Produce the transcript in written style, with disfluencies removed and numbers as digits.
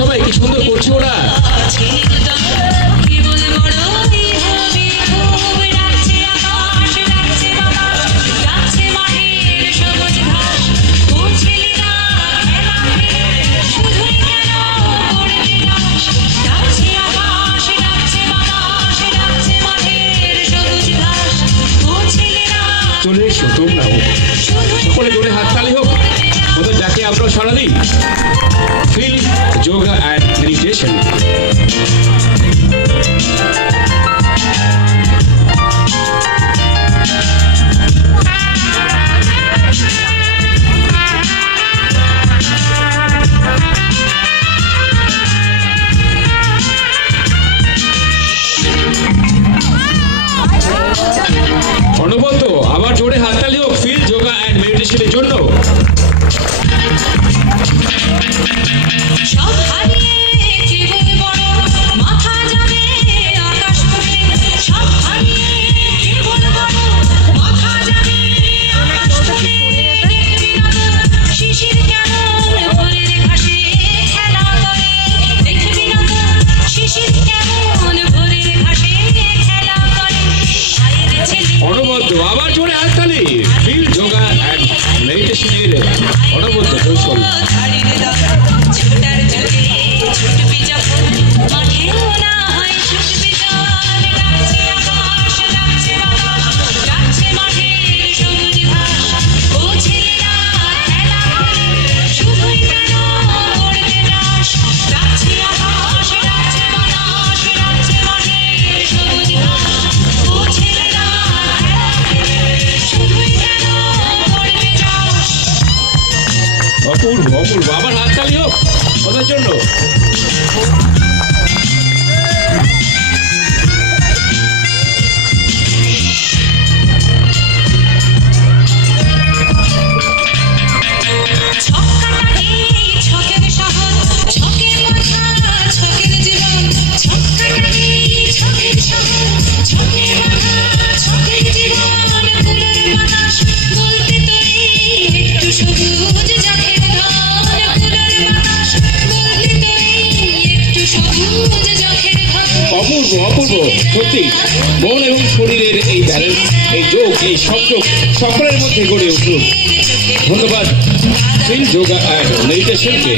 সবাই কি সুন্দর করছে ওরা। চলে এসো তোমরাও, সকলে জোরে হাততালি হোক ওদের ডাকে আমরা সাড়া দিই। Feel yoga and meditation. অনবদ্য আবার জোরে হাততালি হোক ফিল যোগা অ্যান্ড মেডিটেশনের জন্য। অনবদ্য আবার জোরে হাততালি ফিল যোগা অ্যান্ড মেডিটেশনের অনবদ্য কৌশল। অপূর্ব অপূর্ব আবার হাততালি হোক ওদের জন্য। অপূর্ব অপূর্ব সত্যি মন এবং শরীরের এই ব্যালেন্স, এই যোগ, এই সংযোগ সকলের মধ্যে গড়ে উঠুন। ধন্যবাদ ফিল যোগা অ্যান্ড মেডিটেশনকে।